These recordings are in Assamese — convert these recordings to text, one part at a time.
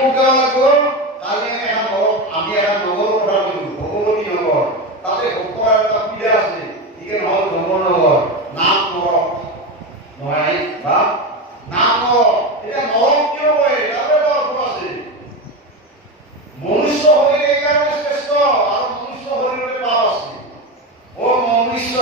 ক'ত যাব লাগিব? কালি আমি এটা নগৰৰ কথা কৈছোঁ, ভগৱতী নগৰ। তাতে ভক্তৰ এটা পীড়া আছে, ঠিক নহ'ল জন্মৰ নগৰ, নাম নৰক নহয় বা নাম নৰক। এতিয়া নৰক কিয় কয়? তাতে এটা অৰ্থ আছে। মনুষ্য শৰীৰ এইকাৰণে শ্ৰেষ্ঠ আৰু মনুষ্য শৰীৰতে পাপ আছে। ও মনুষ্য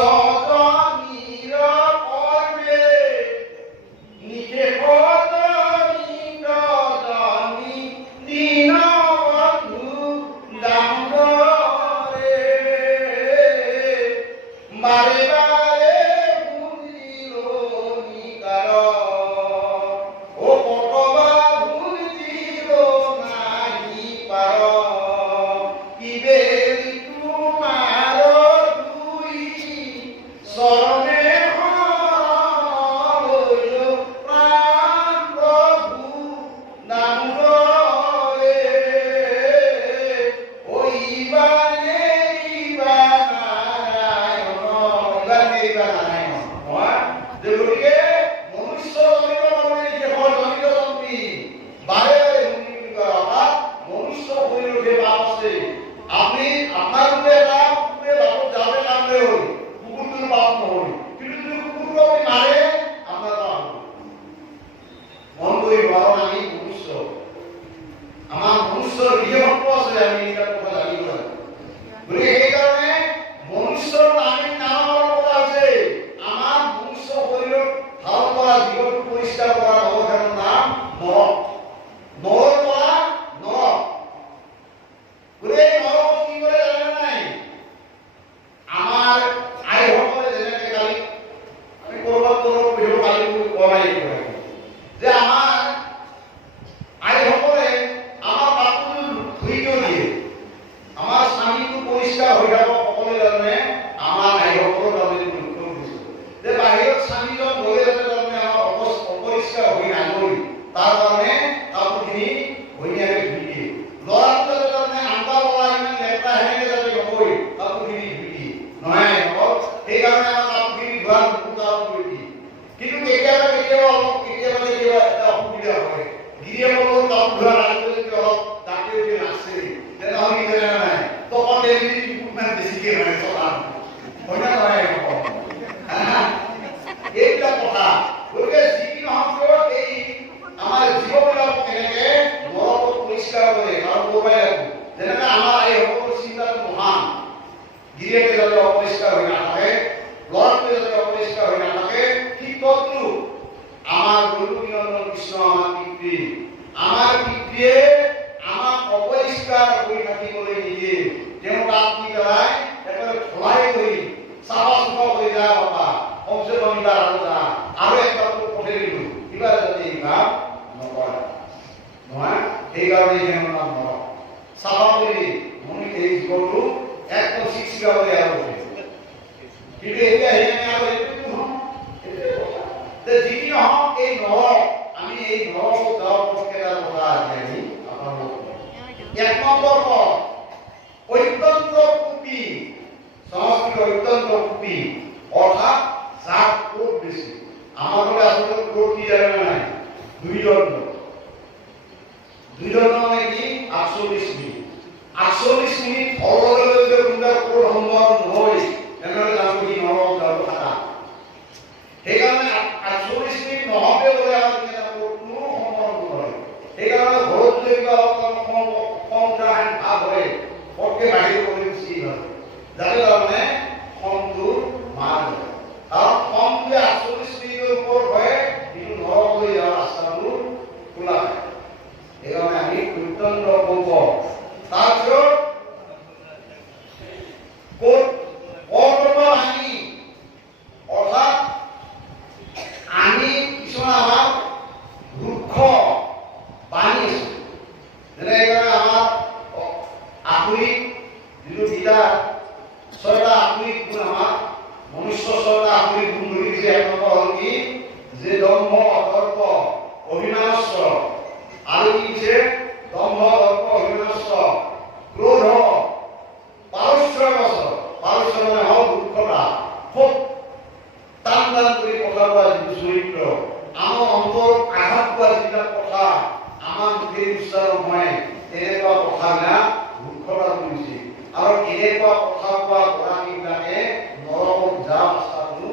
উচ্চাৰণ হয় তেনেকুৱা কথাবিলাক মূৰ্খতা কৰিছে আৰু এনেকুৱা কথা কোৱা গৰাকীবিলাকে নৰকক যা ৰাস্তাটো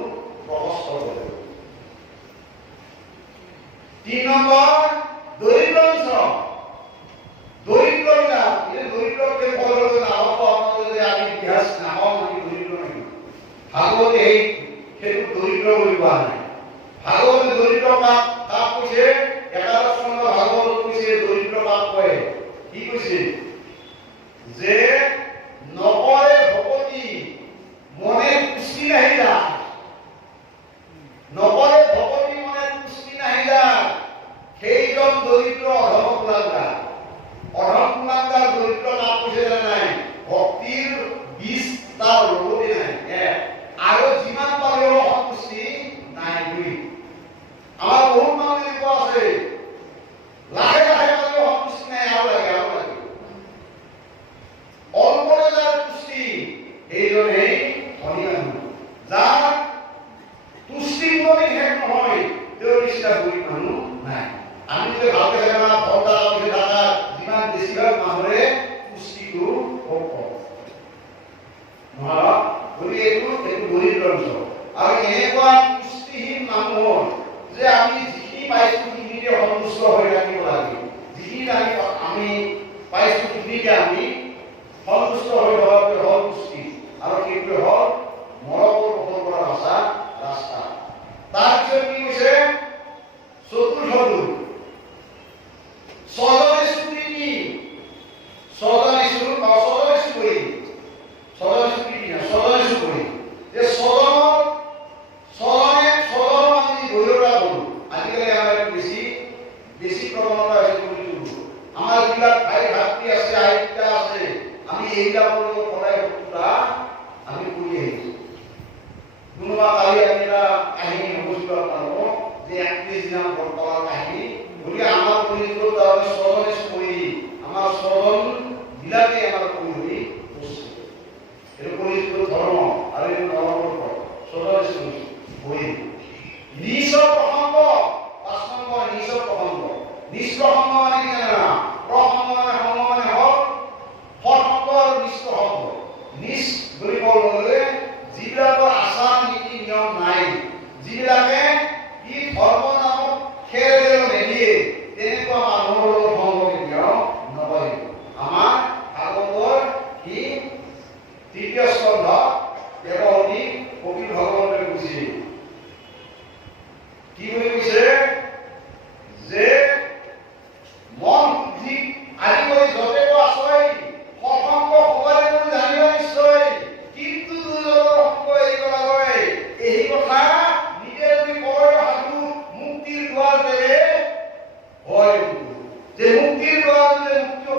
প্ৰশস্ত কৰে। ৩ নম্বৰ দৰিদ্ৰ অঞ্চল দৰিদ্ৰবিলাক দৰিদ্ৰকে কবলৈ নাহক আপোনালোকে আমি ইতিহাস নাহক আমি দৰিদ্ৰ নহয় ভাগৱতে সেইটো দৰিদ্ৰ বুলি কোৱা নাই ভাগৱতে দৰিদ্ৰ কাক কৈছে একাদশ স্কন্ধ ভাগৱত কৈছে দৰিদ্ৰ কাক কয় কি কৈছে যে নকৰে ভকতি মনে পুষ্টি নাহি যায় নকৰে ভকতি মনে পুষ্টি নাহি যায় সেইজন দৰিদ্ৰ অধমকুলাংগাৰ দৰিদ্ৰ কাক কৈছে নাই ভক্তিৰ বীজ তাৰ লগতে নাই আৰু যিমান পালেও সন্তুষ্টি নাই বুলি আমাৰ বহুত মানুহ এনেকুৱা আছে লাহে লাহে পালেও সন্তুষ্টি নাই আৰু লাগে অল্পৰে যাৰ তুষ্টি সেইজনেই ধনী মানুহ যাৰ তুষ্টি বুলি শেষ নহয় তেওঁৰ নিচিনা গৰীব মানুহ নাই আমি যদি ভালকে থকা ভৰ্তা কৰি থকা যিমান বেছিভাগ মানুহৰে পুষ্টিটো খুব কম নহয় গতিকে এইটো দৰিদ্ৰ অঞ্চল আৰু এনেকুৱা পুষ্টিহীন মানুহৰ যে আমি যিখিনি পাইছো সেইখিনিতে সন্তুষ্ট হৈ থাকিব লাগে যিখিনি আমি পাইছো সেইখিনিতে আমি সন্তুষ্ট হৈ থকাটোৱে হ'ল পুষ্টি আৰু সেইটোৱে হ'ল নৰকৰ পথৰ পৰা বাচা ৰাস্তা তাৰপিছত কি কৈছে চতুৰ্থটো সজনে স্মৃতি সজনে স্মৃতি যে সজনে আমি গৰিয়ৰা কৰো আজিকালি আমাৰ বেছি প্ৰৱণতা হৈছে কৰিছো আমাৰ যিবিলাক ভাই ভাতৃ আছে আইতা আছে আমি এইবিলাকৰ লগত সদায় শত্ৰুতা আমি কৰি আহিছো কোনোবা কালি আমি এটা কাহিনী শুনিছিলো আপোনালোকক যে 31 দিনৰ বৰতলাৰ কাহিনী গতিকে আমাৰ পৰিৱেশৰ তাৰমানে সজনে স্মৃতি আমাৰ সজন বিলাকে আমাৰ পৰিৱেশ এইটো পৰিৱেশৰ ধৰ্ম আৰু এইটো নৰকৰ সজনে স্মৃতি বহি নিজ প্ৰসংগ ৫ নম্বৰ নিজ প্ৰসংগ মানে কি জানা প্ৰসংগ মানে সংগ মানে হ'ল সৎসংগ আৰু নিজ প্ৰসংগ নিজ বুলি ক'বলৈ যিবিলাকৰ আচাৰ নীতি নিয়ম নাই যিবিলাকে কি ধৰ্ম নামত খেল নেদিয়ে তেনেকুৱা মানুহৰ লগত সংগ কেতিয়াও নকৰে আমাৰ ভাগৱতৰ কি ৩য় স্কন্ধ দেৱহতী কপিল ভগৱন্তই কৈছে কি বুলি কৈছে যে মন বুদ্ধি আদি কৰি যতে আছই সৎসংগ সবাৰে বুলি জানিব নিশ্চয় কিন্তু দুজনৰ সংগ এই কৰা হয় এই কথা নিজে যদি কয় সাধু মুক্তিৰ দুৱাৰ দেৰে হয় যে মুক্তিৰ দুৱাৰ যদি মুক্তি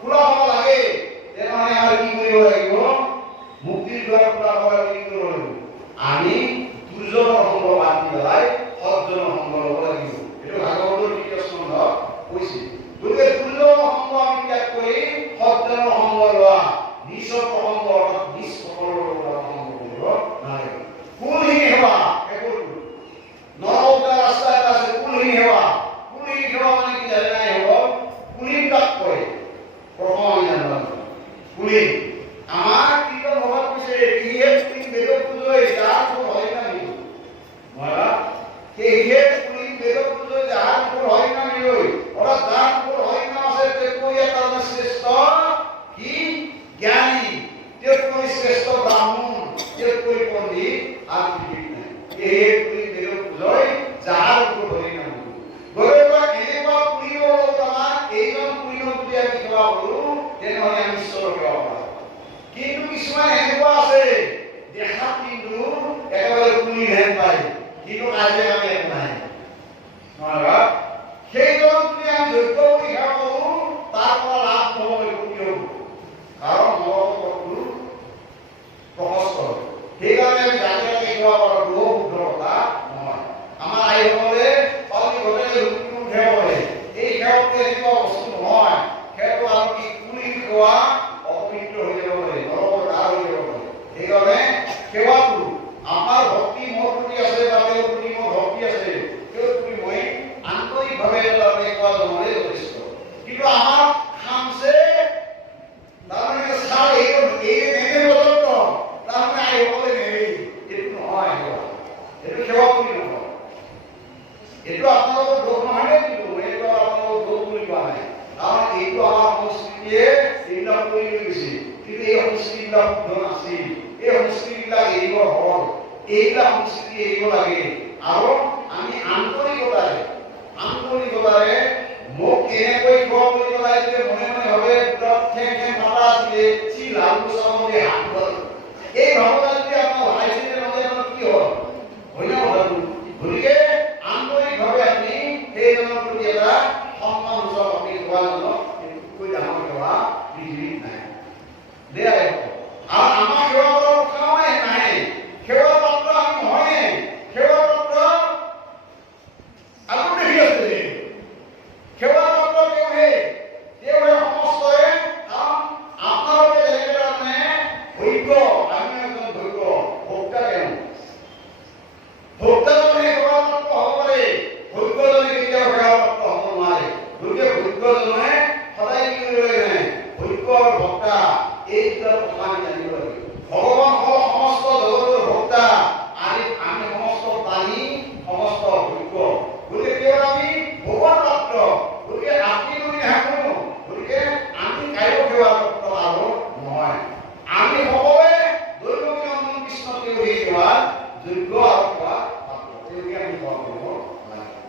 খোলা হ'ব লাগে তেনেহ'লে আমি কি কৰিব লাগিব মুক্তিৰ দুৱাৰ খোলা হ'ব লাগে কি কৰিব লাগিব আমি দুজনৰ সংগ বাদ দি পেলাই সৎজনৰ সংগ ল'ব লাগিব এইটো ভাগৱতৰ ৩য় স্কন্ধ কৈছে গতিকে দুজনৰ সংগ আমি ত্যাগ কৰি সৎজনৰ সংগ লোৱা নিজ প্ৰসংগ অৰ্থাৎ নিজ সকলৰ লগত সংগ কৰিব নালাগে কুলহীন সেৱা এইবোৰ নৰকৰ ৰাস্তা এটা আছে কুলহীন সেৱা মানে কি জানে নাই হ'ব কুলহীন কাক কয় প্ৰথম আমি জানিব কুলহীন আমাৰ কীৰ্তন ভগৱান কৈছে ইহে কুলহীন বেদক পূজয় যাৰ কোনো হয় না নিজ মৰা সেয়ে কুলহীন বেদক পূজয় যাৰ কোনো হয় না নিজ অৰ্থাৎ যাৰ কোনো হয় না আছে তেওঁকৈ এটা শ্ৰেষ্ঠ কি জ্ঞানী তেওঁকৈ শ্ৰেষ্ঠ ব্ৰাহ্মণ তেওঁকৈ পণ্ডিত আৰু পৃথিৱীত নাই সেয়ে কুলহীন বেদক পূজয় যাৰ কোনো হয় না গৰুৱা এনেকুৱা পুৰিব আমাৰ এইজন পুৰিব যদি আমি সেৱা কৰোঁ তেনেহ'লে আমি ঈশ্বৰৰ সেৱা কৰোঁ কিন্তু কিছুমান এনেকুৱা আছে দেখাত কিন্তু একেবাৰে পুৰি হেন পায় কিন্তু কাজে কামে একো নাই নহয় সেইজন যদি আমি যোগ্য বুলি সেৱা কৰোঁ তাৰ পৰা লাভ নহ'ব কিয় কাৰণ নৰকটো প্ৰশস্ত সেইকাৰণে আমি জানি ৰাখি সেৱা কৰাটো শুদ্ধ কথা নহয় আমাৰ আইসকলে এনেকুৱা বস্তু নহয় সেইটো আমি কুলিৰ সেৱা অপবিত্ৰ হৈ যাব পাৰে নৰকৰ দ্বাৰ হৈ যাব পাৰে সেইকাৰণে সেৱাটো আমাৰ ভক্তি মোৰ প্ৰতি আছে বা তেওঁৰ প্ৰতি মোৰ ভক্তি আছে তেওঁৰ প্ৰতি মই আন্তৰিকভাৱে সেৱা জনালে যথেষ্ট কিন্তু আমাৰ পোৱা নাই কাৰণ এইটো আমাৰ সংস্কৃতিয়ে এইবিলাক কৰি গৈছে কিন্তু এই সংস্কৃতিবিলাক শুদ্ধ নাছিল এই সংস্কৃতিবিলাক এৰিব হ'ল এইবিলাক সংস্কৃতি এৰিব লাগে আৰু আমি আন্তৰিকতাৰে মোক কেনেকৈ খোৱা কৰিব লাগে মনে মনে ভাবে ঠেং ঠেং মাতা আছিলে চি লালু চামে হাত ধৰ এই ভাৱনা যদি আপোনাৰ লাইছিলে নহ'লে আপোনাৰ কি হ'ল হয় না কথাটো গতিকে আন্তৰিকভাৱে আপুনি সেইজনৰ প্ৰতি এটা সন্মান উৎসৱ আপুনি হোৱাজনক কৈ ডাঙৰ সেৱা পৃথিৱীত নাই দেয়া আৰু আমাৰ সেৱা কৰাৰ কামে নাই সেৱা পাত্ৰ আমি নহয় সেৱা পাত্ৰ আপুনি দেখি আছে সেৱা পাত্ৰ তেওঁহে সমস্তই কাম আপোনালোকে যেনেকৈ মানে ভোগ্য আমি এজন ভোগ্য ভোক্তা কেন ভোক্তাজনে সেৱা পাত্ৰ হ'ব পাৰে ভোগ্যজনে কেতিয়াও সেৱা পাত্ৰ হ'ব নোৱাৰে গতিকে ভোগ্যজনে সদায় কি কৰিব লাগে ভোগ্য আৰু ভোক্তা এই দুটা কথা আমি জানিব লাগে ভগৱান হ'ল সমস্ত জগতৰ ভোক্তা আৰু আমি সমস্ত প্ৰাণী সমস্ত ভোগ্য গতিকে তেওঁ আমি ভগৱান পাত্ৰ গতিকে আপুনি যদি নাথাকো গতিকে আমি কায়ো সেৱা পাত্ৰ আৰু নহয় আমি সকলোৱে দৈনন্দিন কৃষ্ণ তেওঁ সেই সেৱা যোগ্য আৰু সেৱা পাত্ৰ তেওঁকে আমি সেৱা কৰিব লাগে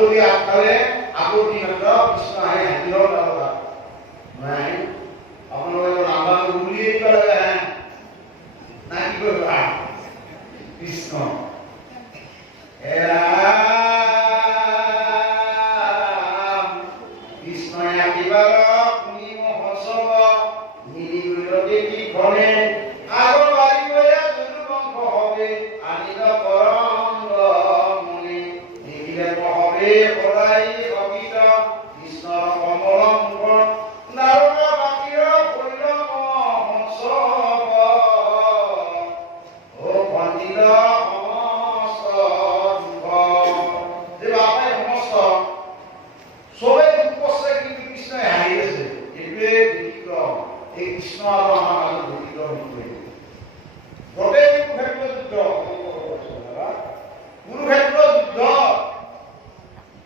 যদি আগফালে আকৌ কি মাত্ৰ কৃষ্ণ আহে হাতীৰ লগত নাই আপোনালোকে নাম্বাৰটো উলিয়াই দিব লাগে না কি কৰিবা কৃষ্ণ কৃষ্ণই আহিবাৰ শুনি মহোৎসৱ মিলি গুৰিলতে কি ঘনে আগৰ বাৰী বয়া যদু বংশ হবে আনিল পৰম মনে দেখিলে হবে সদায় অবিত কৃষ্ণৰ কমল মুখৰ নাৰকা বাকীৰ কৰিল মহোৎসৱ ও পণ্ডিত সমস্ত দুখ যে বাপাই সমস্ত সবে দুখ কষ্টে কিন্তু কৃষ্ণই হাৰি আছে এইটোৱে ব্যতিক্ৰম এই কৃষ্ণ আৰু আমাৰ মাজত ব্যতিক্ৰম গোটেই কুৰুক্ষেত্ৰ যুদ্ধ কুৰুক্ষেত্ৰ যুদ্ধ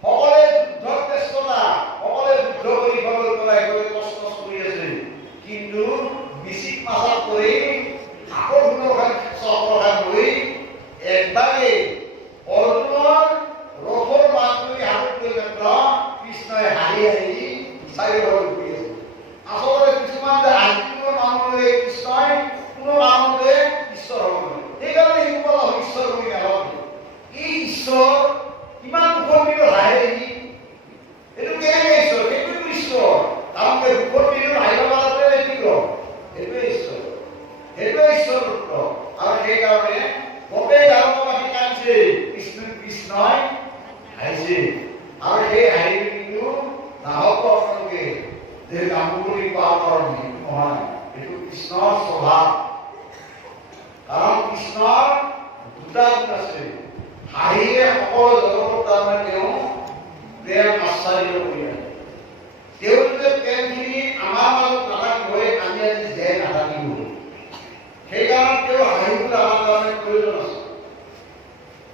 সকলে যুদ্ধৰ চেষ্টা সকলে যুদ্ধ কৰি পেলাই কষ্ট কৰি আছে কিন্তু বিচিক মাছক কৰি আকৌ চক্ৰখান লৈ একবাৰে অৰ্জুনৰ ৰথৰ মাছ লৈ হাতত লৈ মাত্ৰ কৃষ্ণই হাঁহি হাঁহি চাৰিওফালে ঘূৰি আছে আচলতে কিছুমান যে আধ্যাত্মিক মানুহে কৃষ্ণই কোনো কাৰণতে ঈশ্বৰ হ'ব নোৱাৰে সেইকাৰণে শিশুসকলক ঈশ্বৰ বুলি নাভাবে এই ঈশ্বৰ কিমান দুখৰ দিনত হাঁহে এইটো কেনেকৈ ঈশ্বৰ সেইটোৱেই ঈশ্বৰ কাৰণ দুখৰ দিনত হাঁহিব পৰাটোৱে কি কম সেইটোৱে ঈশ্বৰ পুত্ৰ আৰু সেইকাৰণে গোটেই গাঁওবাসী কান্দিছে কৃষ্ণই হাঁহিছে আৰু সেই হাঁহি কিন্তু নাহক আপোনালোকে যে কামপুৰি পাৰ কাৰণে নহয় এইটো কৃষ্ণৰ স্বভাৱ কাৰণ কৃষ্ণৰ দুটা গুণ আছে হাঁহিয়ে সকলো জগতত তাৰমানে তেওঁ প্ৰেম আশ্চৰ্য কৰি আহে তেওঁ যে প্ৰেমখিনি আমাৰ মাজত নাথাকিবই আমি আজি জীয়াই নাথাকিব সেইকাৰণে তেওঁ হাঁহিবলৈ আমাৰ কাৰণে প্ৰয়োজন আছে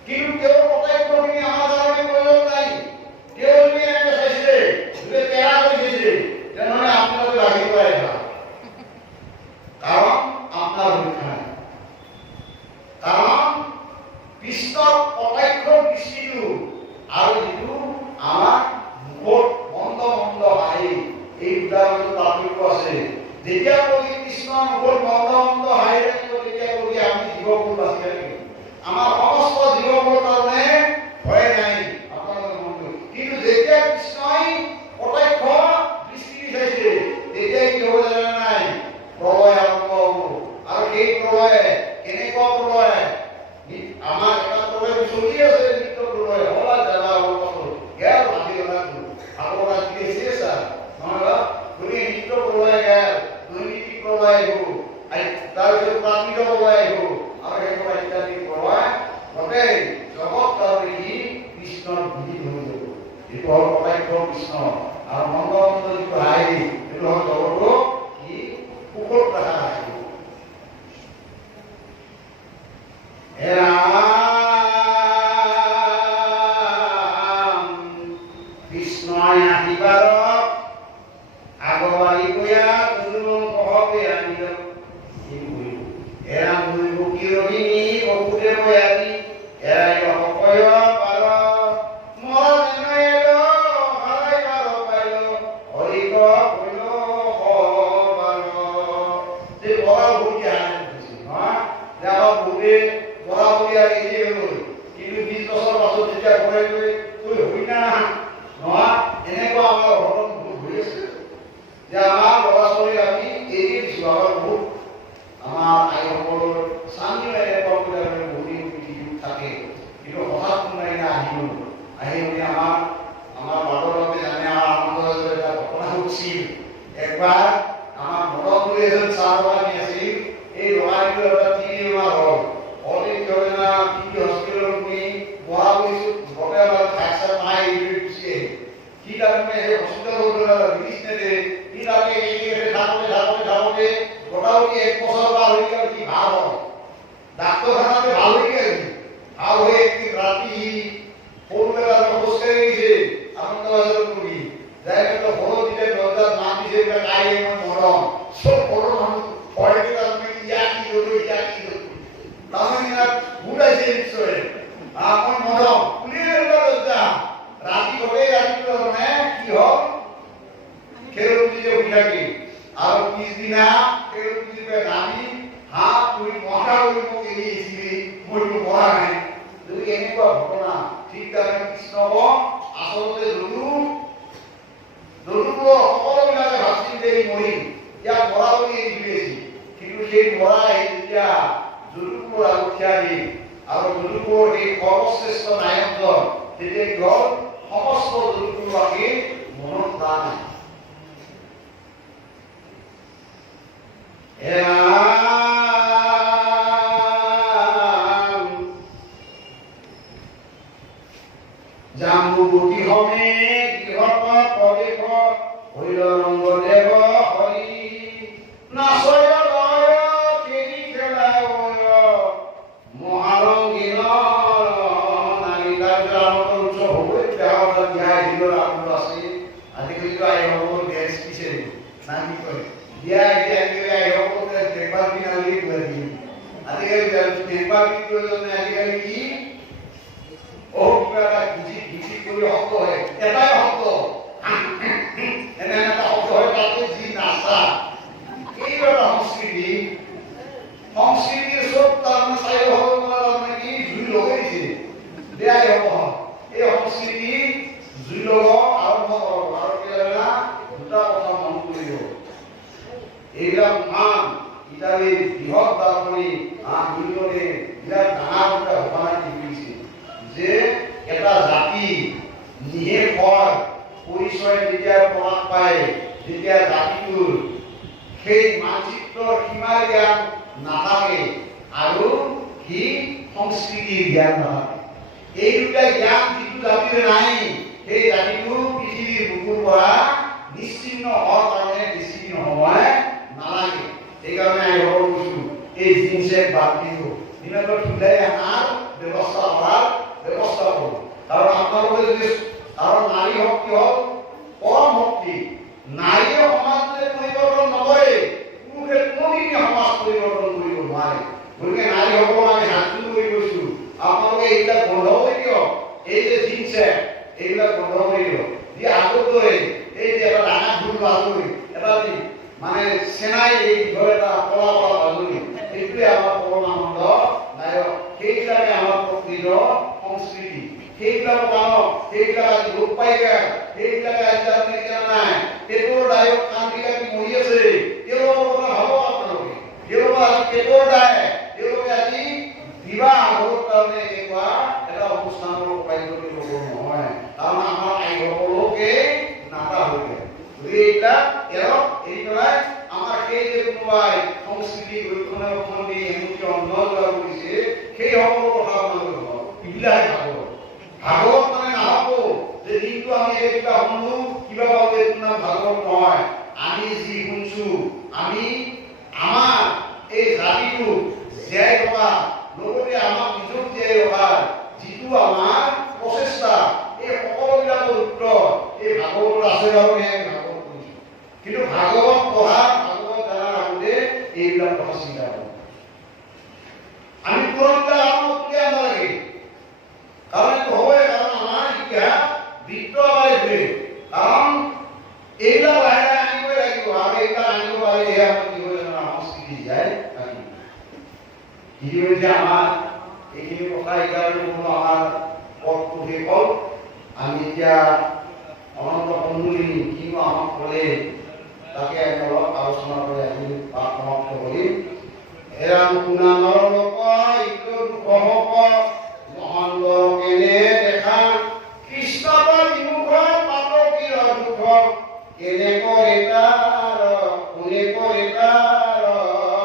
কিন্তু তেওঁৰ কটাক্ষখিনি আমাৰ কাৰণে প্ৰয়োজন নাই তেওঁ যদি এনেকৈ চাইছিলে যদি তেৰা কৰি চাইছিলে তেনেহ'লে আপোনালোকে লাগি পাই কাৰণ আপোনাৰ ৰক্ষা নাই কাৰণ কৃষ্ণৰ কটাক্ষ দৃষ্টিটো আৰু যিটো আমাৰ মুখত মন্দ মন্দ হাঁহি এই দুটাৰ মাজত পাৰ্থক্য আছে যেতিয়া কবি কৃষ্ণৰ মুখত মন্দ মন্দ হাঁহি থাকিব তেতিয়া কবি আমি জীৱকুল বাচি থাকিম আমাৰ সমস্ত জীৱকুলৰ কাৰণে ভয় নাই আপোনালোকে মন কৰিব কিন্তু যেতিয়া কৃষ্ণই কটাক্ষ দৃষ্টি চাইছে তেতিয়া কি হ'ব জানে নাই প্ৰলয় আৰম্ভ হ'ব আৰু সেই প্ৰলয় কেনেকুৱা প্ৰলয় আমাৰ এটা প্ৰলয় চলি আছে নিত্য প্ৰলয় হলা জানা হ'ব গেল ভাবি গলাটো আপোনাৰ কি আছে নহয় তুমি নিত্য প্ৰলয় গেল নৈমিত্তিক প্ৰলয় হ'ব তাৰপিছত প্ৰাকৃত প্ৰলয় হ'ব আৰু সেইবোৰ ইত্যাদি প্ৰলয় গোটেই জগত তাৰপৰি কৃষ্ণৰ বিধি হৈ যাব এইটো হ'ল কটাক্ষ কৃষ্ণ আৰু মন্দ মন্দ যিটো হাঁহি এইটো হ'ল জগতো কি সুখত ৰখা হাঁহি কৃষ্ণই আহিবাৰ আগবাঢ়ি গয়া সহবে আনিল এৰা ধৰিব কি ৰহিনী অসুৰে বয়াদি এৰাই অকয় পাৰ মৰ নেনাইল হাৰাই পাৰ পাইল হৰিক কৈল হবাৰ যে বৰা ভূতি হাৰাই দিছে নহয় যে আমাৰ ভূতে বৰা ভূতি হাৰাই এৰি হ'ল কিন্তু 20 বছৰ পাছত যেতিয়া ঘৰে গৈ হবি না নহয় এনেকুৱা আমাৰ ঘৰত বহুত হৈ আছে যে আমাৰ ল'ৰা ছোৱালী আমি এৰি দিছোঁ আমাৰ বহুত আমাৰ আইসকলৰ স্বামীও এনেকুৱা বহি থাকে কিন্তু হঠাৎ কোনোবাই আহিব আহি মানে আমাৰ বাটৰ বাবে জানে আমাৰ এটা ঘটনা ঘটিছিল একবাৰ আমাৰ মনত বুলি এজন চাহ দোকানী আছিল এই দোকানীটো এটা 3 মাহ হ'ল হলে কি হয় না হস্পিটেলত নি মৰা গৈছোঁ ঘৰতে আমাৰ খাইছা নাই গুচি আহিল কি তাৰমানে সেই হস্পিটেলত ৰিলিজ নেদে কি তাকে থাকোঁতে মোটামুটি 1 বছৰ পাৰ হৈ গ'ল কি ভাল হ'ল ডাক্তৰখানাতে ভাল হৈ গ'ল ভাল হৈ একদিন ৰাতি সৰুবেলা খোজকাঢ়ি গৈছে আনন্দবাজাৰত পঢ়ি যাই পেলাই ঘৰত দিলে দৰজাত মাত দিছে কাই মই মৰম চব ঘৰৰ মানুহ ভয়তে তাৰমানে ইয়াক কি কৰিলোঁ তাৰমানে ভূত আহিছে নিশ্চয় মই মৰম খুলিয়ে দৰজা ৰাতি ঠিক তেনেকৈ কৃষ্ণক আচলতে সকলোবিলাকে ভাবছিল যে মৰিম, ইয়াক মৰা বুলি এৰি দিছিল। কিন্তু সেই মৰাই যেতিয়া যদুকৰ আলুঠীয়া দি আৰু যদুকৰ সেই সৰ্বশ্ৰেষ্ঠ নায়কজন তেতিয়া কি হ'ল, সমস্ত যদুকৰবাসীৰ মনত টান জাম্বুবতী হমে গৃহত প্ৰৱেশ হৈল ৰংগদেৱ হৰি নাচয় লয় খেলি খেলায় মহাৰংগীন নাৰীতাৰ উৎসৱ হ'বই। বিয়া আহিলেও আনন্দ আছে। আজিকালিতো আইসকল ডেন্স পিছে না কি কয়, বিয়া আহিলে আইসকল দেখভাল কি নালাগে কৈ দিম। আজিকালি দেখভাল কি প্ৰয়োজন নাই। আজিকালি কি কিবা এটা ঘিচি কৰি শব্দ হয়, এটাই শব্দ এনে এটা শব্দ হয়, তাতে যি নাচা এইটো এটা সংস্কৃতিৰ চব তাৰমানে চাৰিওফালে কি জুই লগাই দিছে। বেয়াই হ'ব এই সংস্কৃতি জুই লগাব আৰম্ভ কৰক আৰু কি জানা, দুটা কথা মন কৰিব। এইবিলাক মান ইটালী বৃহৎ দাৰ্শনিক দুইজনে বিৰাট ডাঙৰ দুটা ঘটনা লিখিছে যে এটা জাতি নিশেষৰ পৰিচয় যেতিয়া প্ৰমাণ পায়, যেতিয়া জাতিটোৰ সেই মানচিত্ৰৰ সীমাৰ জ্ঞান নাথাকে আৰু সি সংস্কৃতিৰ জ্ঞান নাথাকে। এই দুটা জ্ঞান যিটো জাতিৰ নাই, সেই জাতিটো পৃথিৱীৰ বুকুৰ পৰা নিশ্চিন্ন হোৱাৰ কাৰণে বেছি দিন সময় নালাগে। সেইকাৰণে আমি খবৰ কৈছো এই জিনছে বাদ দিও দিনত ঠুলাই আনাৰ ব্যৱস্থা কৰাৰ ব্যৱস্থা কৰোঁ। কাৰণ আপোনালোকে যদি কাৰণ নাৰী শক্তি হ'ল পৰম শক্তি। নাৰীয়ে সমাজ যদি পৰিৱৰ্তন নকৰে, পুৰুষে কোনোদিনে সমাজ পৰিৱৰ্তন কৰিব নোৱাৰে। গতিকে নাৰীসকলক আমি হাত তুলি কৰি কৈছো, আপোনালোকে এইবিলাক বন্ধ কৰি দিয়ক। এই যে জিনছে এইবিলাক বন্ধ কৰি দিয়ক। যি আগত দৰে এই যে এটা ডাঙৰ ভুল বাজৰি এটা মানে চেনাই এই ঘৰ এটা কলা কলা বাজৰি, সেইটোৱে আমাৰ পৰমানন্দ নায়ক। সেইবিলাকে আমাৰ প্ৰকৃত সংস্কৃতি। সেইবিলাক মানক সেইবিলাক আজি লোপ পাই গেল। সেইবিলাকে আজি আপুনি কেনে নাই পেটৰ দায়ক কামবিলাক মৰি আছে। তেওঁলোকৰ কথা ভাবক আপোনালোকে। তেওঁলোকে আজি পেটৰ দায়, তেওঁলোকে আজি বিবাহ আগৰ কাৰণে এনেকুৱা এটা অনুষ্ঠানৰ উপাৰ্য কৰিব নহয়। কাৰণ আমাৰ আইসকলকে নাতা হৈ গ'ল। গতিকে এইবিলাক এৰি পেলাই আমাৰ সেই যে কোনোবাই সংস্কৃতি গৱেষণা এমুঠি অন্ন যোৱা কৰিছে, সেই সকলৰ কথা আপোনালোকে ভাবক। এইবিলাকে ভাবক। ভাগৱত মানে নাভাবো যে দিনটো আমি কিবা শুনো কিবা পাবো, এইটো নাম ভাগৱত নহয়। আমি যি শুনছো, আমি আমাৰ এই জাতিটো জীয়াই থকা লগতে আমাক নিজক জীয়াই ৰখাৰ যিটো আমাৰ প্ৰচেষ্টা, এই সকলোবিলাকৰ উত্তৰ এই ভাগৱত আছে কাৰণে আমি ভাগৱত কৰিছো। কিন্তু ভাগৱত পঢ়া ভাগৱত জনাৰ আগতে এইবিলাক কথা চিন্তা কৰোঁ। আমি পুৰণিবিলাক আমাক উলিয়াব নালাগে। কাৰণ এইটো হ'বই, কাৰণ আমাৰ ইতিহাস বৃত্ত আমাৰ এইটোৱে। কাৰণ এইবিলাক লাহে লাহে আনিবই লাগিব আৰু এইবিলাক আনিব পাৰিলেহে আমাৰ কি হয় সংস্কৃতি জীয়াই থাকিব। ইতিমধ্যে আমাৰ এইখিনি কথা এইকাৰণে কোনো আমাৰ পথটো শেষ হ'ল। আমি এতিয়া অনন্ত কন্দুলিনী কিনো আমাক ক'লে তাকে আমি অলপ আলোচনা কৰি আমি পাঠ সমাপ্ত কৰিম। এৰাম শুনা নৰ লোক ইটো দুখ হক মহান কেনে দেখা কৃষ্ণৰ বিমুখৰ পাতকীৰ দুখ কেনে কৰে তাৰ কোনে কৰে তাৰ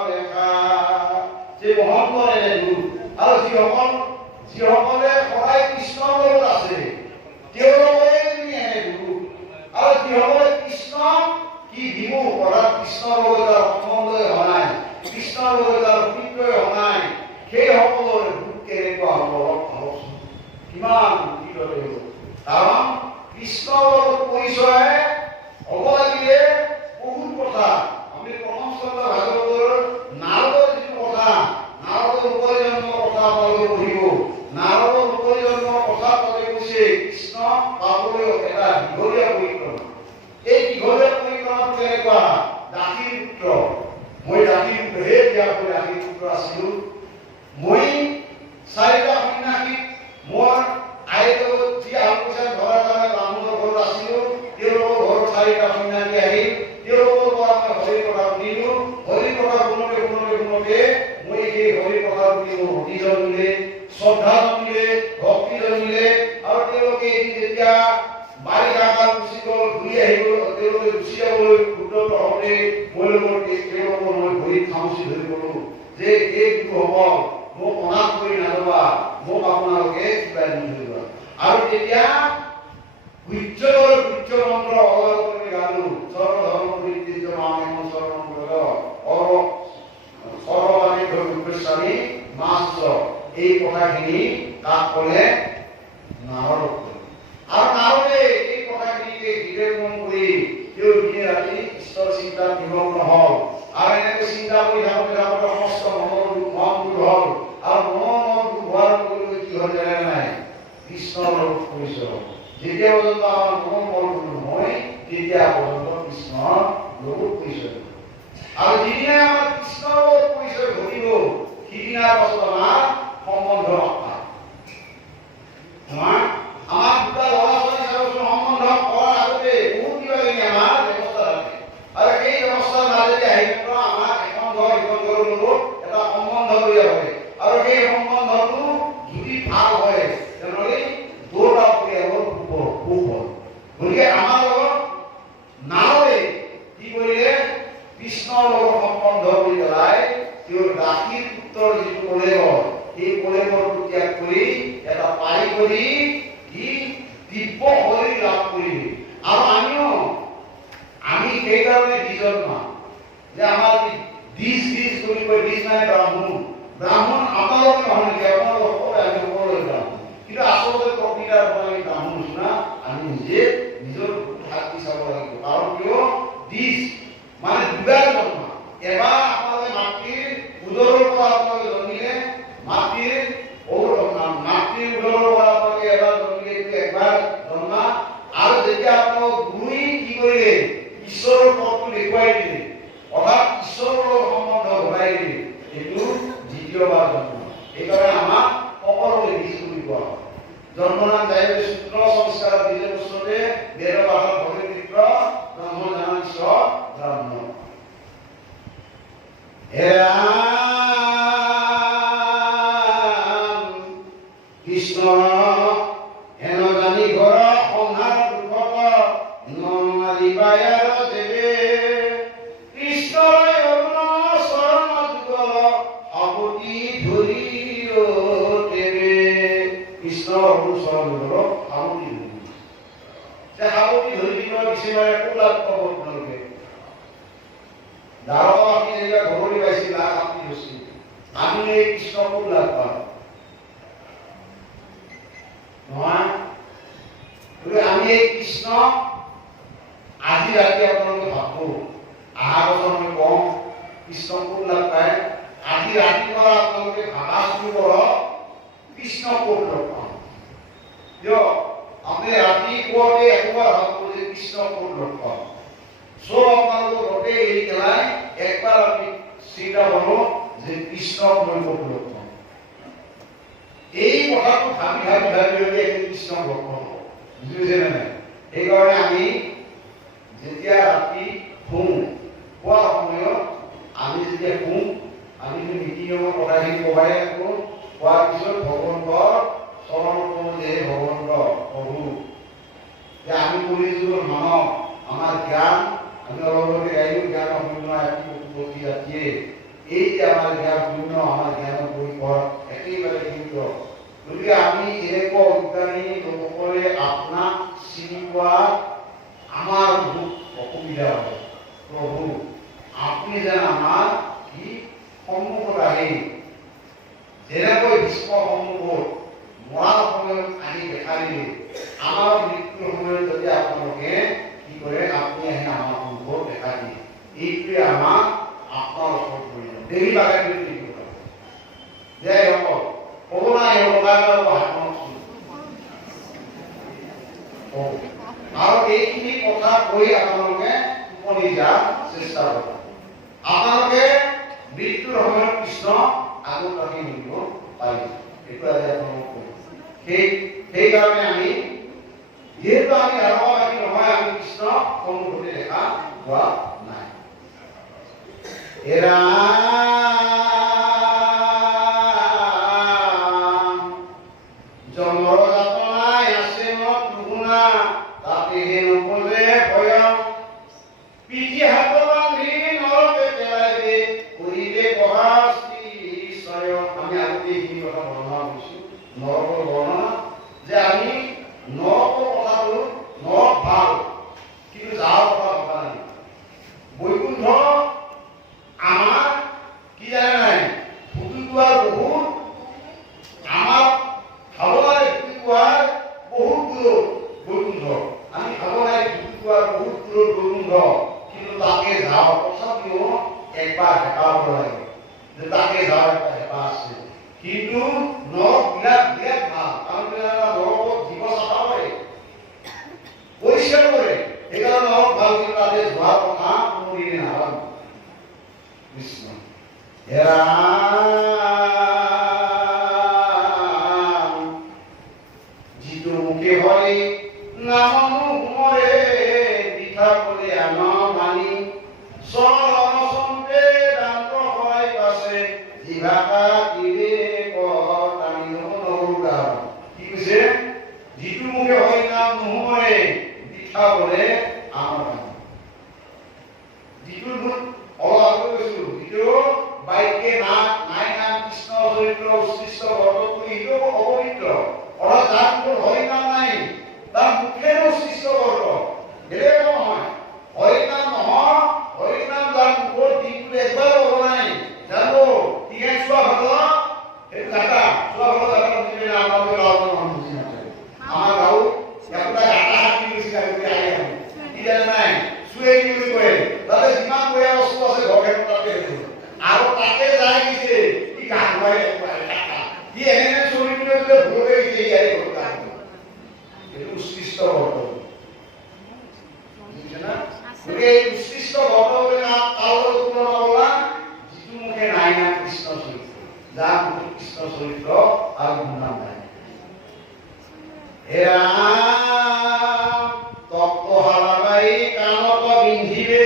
দেখা। যে মহান কৰে দুখ আৰু যিসকলে সদায় কৃষ্ণৰ লগত আছে তেওঁলোকে এনে দুখ, আৰু যিসকলে কৃষ্ণ কি বিমুখ অৰ্থাৎ কৃষ্ণৰ লগত সম্বন্ধই হোৱা নাই, কৃষ্ণৰ লগত অস্তিত্বই হোৱা নাই, সেই সকলৰ দুখ কেনেকুৱা হ'ব অলপ ভাবকচোন। কিমান দুখিত লাগিব। কাৰণ কৃষ্ণৰ লগত পৰিচয় হ'ব লাগিলে বহুত কথা। আমি প্ৰথম স্কন্ধ ভাগৱতৰ নাৰদৰ যিটো কথা, নাৰদৰ উপজন্মৰ কথা আপোনালোকে পঢ়িব। নাৰদৰ উপজন্মৰ কথা তাতে কৈছে কৃষ্ণ পাবলৈ এটা দীঘলীয়া পৰিক্ৰমা। এই দীঘলীয়া পৰিক্ৰমাটো কেনেকুৱা? দাসীৰ পুত্ৰ, মই দাসীৰ হে বিয়াকৈ দাসীৰ পুত্ৰ আছিলো। মই 4টা সন্যাসীক মোৰ আইতা বাৰিষা কাল গুচি গ'ল, ঘূৰি আহিব, তেওঁলোকে গুচি যাবলৈ ক্ষুদ্ৰ হওঁতে তেওঁলোকৰ মই ভৰিত খামুচি ধৰি গ'লো যে এই গুৰুসকল মোক অনাথ কৰি নাযাবা, মোক আপোনালোকে কিবা নিদিবা। আৰু তেতিয়া সূৰ্য মন্ত্ৰ অৱলম্বন গালো, সৰ্বধৰ্ম পৰিত্যাজ্য মামেহ শৰণং ব্ৰজ সৰ্ববাণী গচ্ছামি মা শুচঃ। এই কথাখিনি তাক ক'লে নাৰদক। আৰু নাৰদে এই কথাখিনিকে হৃদয়ঙ্গম কৰি তেওঁ দিনে ৰাতি ঈশ্বৰ চিন্তাত নিমগ্ন হ'ল। আৰু এনেকৈ চিন্তা কৰি থাকোঁতে থাকোঁতে সমস্ত মন দূৰ হ'ল। আৰু মন দূৰ হোৱাৰ লগে লগে কি হ'ল জানে নাই? কৃষ্ণৰ ৰূপ পৰিচয় হ'ল। যেতিয়া পৰ্যন্ত আমাৰ মন দূৰ নহয় তেতিয়া পৰ্যন্ত কৃষ্ণৰ ৰূপ পৰিচয় হ'ল। আৰু যিদিনাই আমাৰ কৃষ্ণৰ ৰূপ পৰিচয় ঘটিব সিদিনাৰ পাছত আমাৰ সম্বন্ধ আমাৰ দুটা ল'ৰা ছোৱালী চাবচোন, সম্বন্ধ কৰাৰ আগতে বহুত কিবা কিবি আমাৰ ব্যৱস্থা থাকে। আৰু সেই ব্যৱস্থাৰ মাজেদি আহি আমাৰ এখন ঘৰ সিখন ঘৰৰ লগত এটা সম্বন্ধ কৰিব পাৰে। আৰু সেই সম্বন্ধটো যদি ভাল হয় তেনেহ'লে দুটা পৰিয়ালৰ সুখ হয়। গতিকে আমাৰ লগত নাৰদে কি কৰিলে? কৃষ্ণৰ লগত সম্বন্ধ কৰি পেলাই তেওঁৰ গাখীৰ পুত্ৰৰ যিটো কলেবৰ, সেই কলেবৰটো ত্যাগ কৰি এটা পাৰি কৰি কি দিব্য শৰীৰ লাভ কৰিলে। আৰু আমি সেইকাৰণে দ্বিজন্মা, যে আমাৰ দ্বিজ বুলি কয়, দ্বিজ মানে ব্ৰাহ্মণ আপোনালোকে নহয় নেকি? আপোনালোক সকলোৱে আমি সকলোৱে ব্ৰাহ্মণ, কিন্তু আচলতে প্ৰকৃতাৰ আমি ব্ৰাহ্মণ নিচিনা আমি নিজে নিজৰ শাস্তি চাব লাগিব। কাৰণ কিয়? দ্বিজ মানে দুবাৰ জন্ম। এবাৰ আপোনালোকে মাতৃৰ উদৰৰ পৰা আপোনালোকে জন্মিলে, মাতৃৰ উদৰৰ পৰা আপোনালোকে এবাৰ জন্মিলে, একবাৰ জন্মা। আৰু যেতিয়া আপোনালোক গুৰুই কি কৰিলে? ঈশ্বৰৰ পথটো দেখুৱাই দিলে, অৰ্থাৎ ঈশ্বৰৰ লগত সম্বন্ধ ঘটাই দিলে, এইটো দ্বিতীয়বাৰ জন্ম। সেইকাৰণে আমাক সকলোকে দ্বিজ বুলি কোৱা হয়। জন্মনাম যায় সূত্ৰ সংস্কাৰ দ্বিজ বছৰতে বেদ পাঠৰ ভৱে মিত্ৰ ব্ৰহ্ম জানন ঈশ্বৰ ব্ৰাহ্মণ। কৃষ্ণ হেন জানি ঘৰ সংসাৰ দুখত নমাৰিবায়াৰ দেৱে, কৃষ্ণই অৰুণ চৰণ যুগল আপত্তি ধৰি দেৱে। কৃষ্ণৰ অৰুণ চৰণ যুগল আপত্তি ধৰি আপত্তি ধৰি দিব বিচাৰে কোলাত পাব আপোনালোকে। দাৰবাসী যেতিয়া ঘৰলৈ পাইছিল আপত্তি ধৰিছিল, আমি এই কৃষ্ণকো লাভ পাওঁ নহয়। আমি এই কৃষ্ণ আজি ৰাতি আপোনালোকে ভাবো, অহা বছৰ মই কম কৃষ্ণ ক'ত লাভ পায়। আজি ৰাতিপুৱা আপোনালোকে ভাবা শুৰু কৰক কৃষ্ণ ক'ত লগ পাম। কিয়? আপুনি ৰাতিপুৱাতে একবাৰ ভাবো যে কৃষ্ণ ক'ত লগ পাম। সব আপোনালোকৰ গোটেই এৰি পেলাই একবাৰ আমি চিন্তা কৰো যে কৃষ্ণক মই ক'ত লগ পাম। এই কথাটো ভাবি ভাবি ভাবি ভাবি একদিন কৃষ্ণক লগ পাব, বুজিছে নে নাই? সেইকাৰণে আমি যেতিয়া ৰাতি শুওঁ, খোৱাৰ সময়ত আমি যেতিয়া শুওঁ, আমি নীতি নিয়মৰ কথাখিনি কবাই থাকো। খোৱাৰ পিছত ভগৱন্তৰ চৰণ কৰো যে ভগৱন্ত প্ৰভু, যে আমি কলিযুগৰ মানৱ, আমাৰ জ্ঞান আমি অলপতে গাইলো জ্ঞান শূন্য একটি জাতিয়ে। এই যে আমাৰ জ্ঞান শূন্য, আমাৰ জ্ঞানৰ পৰিসৰ একেবাৰে শূন্য। গতিকে আমি এনেকুৱা অজ্ঞানী লোকসকলে আপোনাক চিনি পোৱা আমাৰ বহুত অসুবিধা হয়। প্ৰভু আপুনি যেন আমাৰ কি সন্মুখত আহি যেনেকৈ বিশ্ব সন্মুখত মৰাৰ সময়ত আহি দেখা দিলে, আমাৰ মৃত্যুৰ সময়ত যদি আপোনালোকে কি কৰে, আপুনি আহি আমাৰ সন্মুখত দেখা দিয়ে। এইটোৱে আমাক আপোনাৰ ওচৰত প্ৰয়োজন। দেৰি বাগে মৃত্যু যে সকল ক'ব নাই আৰু এইখিনি কথা কৈ আপোনালোকে টোপনি যোৱাৰ চেষ্টা কৰক। আপোনালোকে মৃত্যুৰ সময়ত কৃষ্ণ আগত ৰাখি নিব পাৰিব, এইটো আজি আপোনালোকক কওঁ। সেইকাৰণে আমি যিহেতু আমি ধাৰবাসী নহয়, আমি কৃষ্ণ সন্মুখতে দেখা পোৱা নাই। জন্মৰ যাতনাই আছে মত নুশুনা, কিন্তু তাকে যাওয়ার তথাপিও একবার হেঁপা হব লাগে যে তাকে যাওয়ার একটা হেঁপা আছে। কিন্তু নরক বিরাট বিরাট ভাল, কারণ নরকত জীৱ চাফা কৰে, পৰিষ্কাৰ কৰে, সেইকাৰণে নৰক ভাল। কিন্তু তাতে যোৱাৰ কথা কোনো দিনে নাভাবো। কৃষ্ণ যিটো মুখে হৰি নাম নুশুমৰে দিঠা বলে আনৰ মানি চৰণ চন্দ্ৰে দান্ত হয় পাছে জিভাকা তিৰে টানি নৰুকা। কি কৈছে? যিটো মুখে হৰি নাম নুশুমৰে দিঠা বলে আনৰ মানি। যিটো অলপ কৈছো, যিটো বাইকে নাই নাম কৃষ্ণ চৰিত্ৰ উৎকৃষ্ট বৰ্তটো এইটো অপবিত্ৰ। অৰ্থাৎ যাৰ মুখত হৰি নাম নাই, তাৰ মুখেৰে উৎকৃষ্ট বৰ্ত, বেলেগ নহয়। হৰি নাম নহয়, হৰি নাম যাৰ মুখত দিনটো একবাৰ হ'ব নাই, জানো টিকেট চোৱা ভাগ সেইটো গাটা চোৱা ভাগ গাটা বুজিলে না? আমাদেৰ গাঁৱৰ মানুহ বুজি নাপায়। আমাৰ গাঁৱত একটা গাটা হাতি গৈছে আগতে আহি আহি এতিয়া নাই চুৱে কি বুলি কয়, তাতে যিমান বেয়া বস্তু আছে ঘৰখনত তাতে আৰু তাকে যাই গৈছে কি গান গাই কি এনে চলি পিনে ভুল হৈ গৈছে ইয়াৰে ঘৰটা। এইটো উৎকৃষ্ট বৰ্ত, বুজিছে না? গতিকে এই উৎকৃষ্ট বৰ্ত বুলি কালৰ তুলনা কৰা যিটো মুখে নাই নাম কৃষ্ণ চৰিত্ৰ, যাৰ মুখত কৃষ্ণ চৰিত্ৰ আৰু গুণনাম নাই। হে ৰাম তপ্তশালা বাই কাণত বিন্ধিবে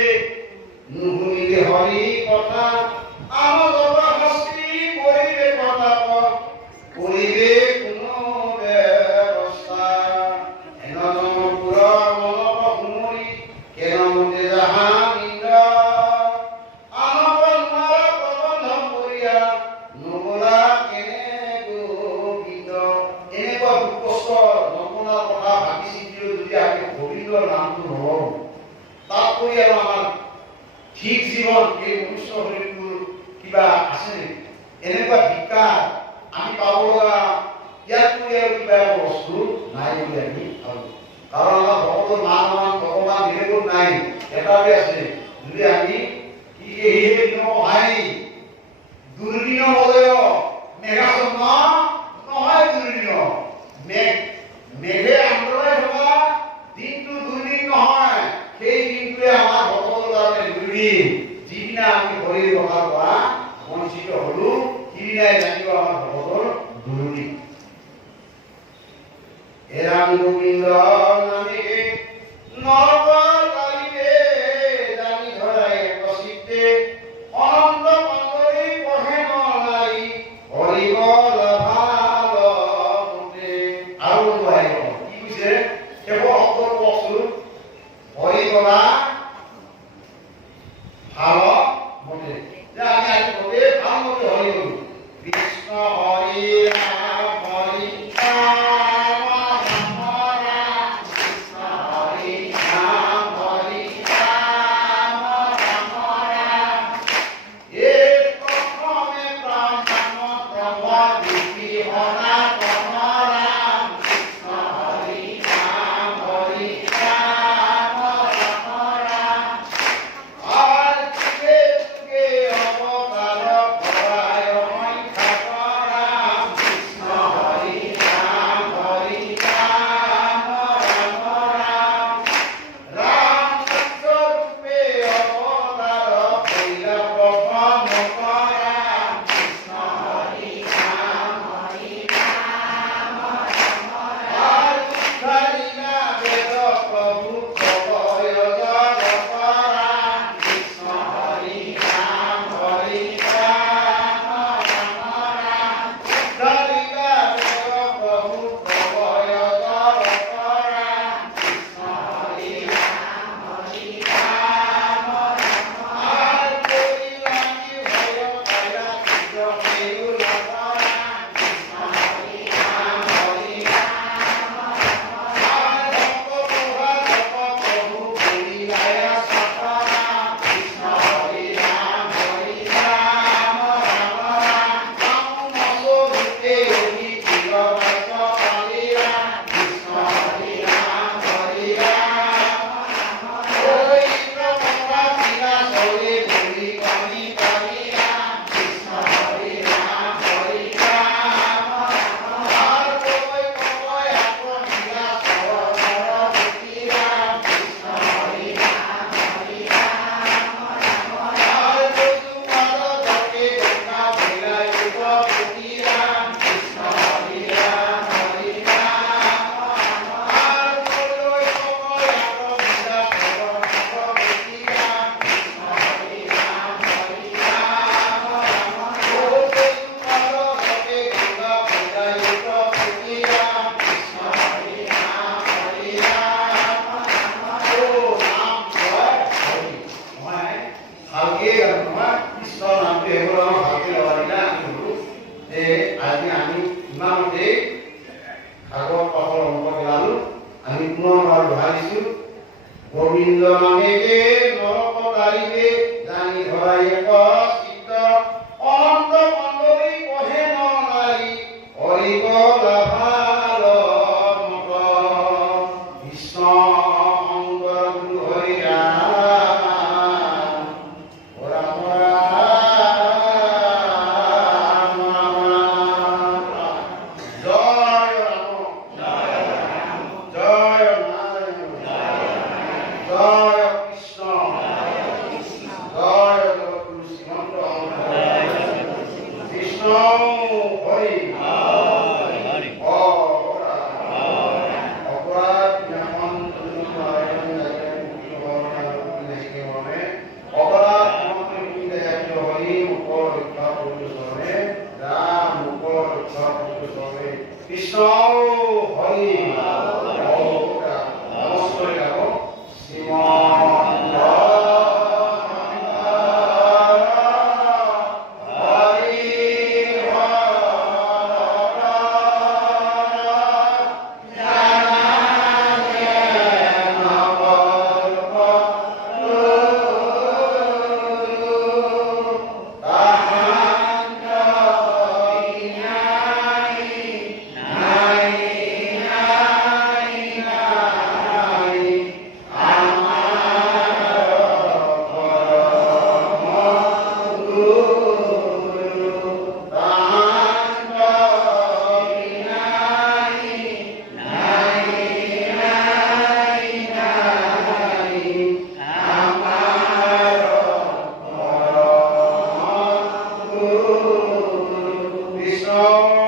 নুশুনিলে হৰি কথা আমোদৰ শাস্তি কৰিবে প্ৰতাপ কৰিবে কোনো ব্যৱস্থা এনজনপুৰ মনত শুমৰি কেনমতে যাহা ইন্দ্ৰ আনব নোৱাৰা প্ৰবন্ধ কৰিয়া নগলা কেনে গোবিন্দ। এনেকুৱা দুখ কষ্ট যন্ত্ৰণাৰ কথা ভাবি চিন্তিও যদি আমি গোবিন্দৰ নামটো নলওঁ, তাতকৈ আৰু আমাৰ ঠিক জীৱন এই মনুষ্য শৰীৰটোৰ কিবা আছে নেকি? এনেকুৱা ভিক্ষা আমি পাব লগা ইয়াতকৈ আৰু কিবা বস্তু নাই বুলি আমি ভাবোঁ। কাৰণ আমাৰ ভগৱতৰ মান ভগৱান বেলেগত নাই, এটাতে আছে। যদি আমি কি হে নহয় দুৰ্দিন বলয় মেঘাচ্ছন্ন নহয়, দুৰ্দিন মেঘে আন্দোলন থকা দিনটো দুৰ্দিন নহয়, সেই দিনটোৱে আমাৰ ভগৱতৰ কাৰণে দুৰ্দিন। যিদিনা আমি হৰিৰ কথাৰ পৰা বঞ্চিত হলো, সিদিনাই জানিব আমাৰ ভগৱতৰ দুৰ্দিন। হে ৰাম গোবিন্দ নামে নৰক তাৰিবে জানি ধৰাই প্ৰচিদ্ধে অনন্ত পাণ্ডৰী পঢ়ে নাই হৰিব লাভাল মুঠে। আৰু কি কৈছে? কেৱল শব্দৰ কচু হৰিবলা ভাল মতে, যে আমি আজি ভাবে ভাল মতে হৰি গলো। কৃষ্ণ হৰি ৰাম হৰি ধৰিছো গোবিন্দ নামেকে নৰক তাৰিবে জানি ধৰাই এক চিত্ত অনন্ত মণ্ডলী পঢ়ে নাৰী হৰিব লাভাল মত কৃষ্ণ অংগ গুৰু হৰি ৰাম ৰাম ৰাম জয় ৰাম জয় নাৰায়ণ জয় কৃষ্ণ জয় জগতগুৰু শ্ৰীমন্ত কৃষ্ণ হৰি অপৰাধ বিনাশন অপৰাধ হৰি মুখৰ ৰক্ষা পুৰুষৰে ৰাম মুখৰ ৰক্ষা পুৰুষৰে কৃষ্ণ হৰি নমস্কাৰ গাব শ্ৰীমন্ত Krishna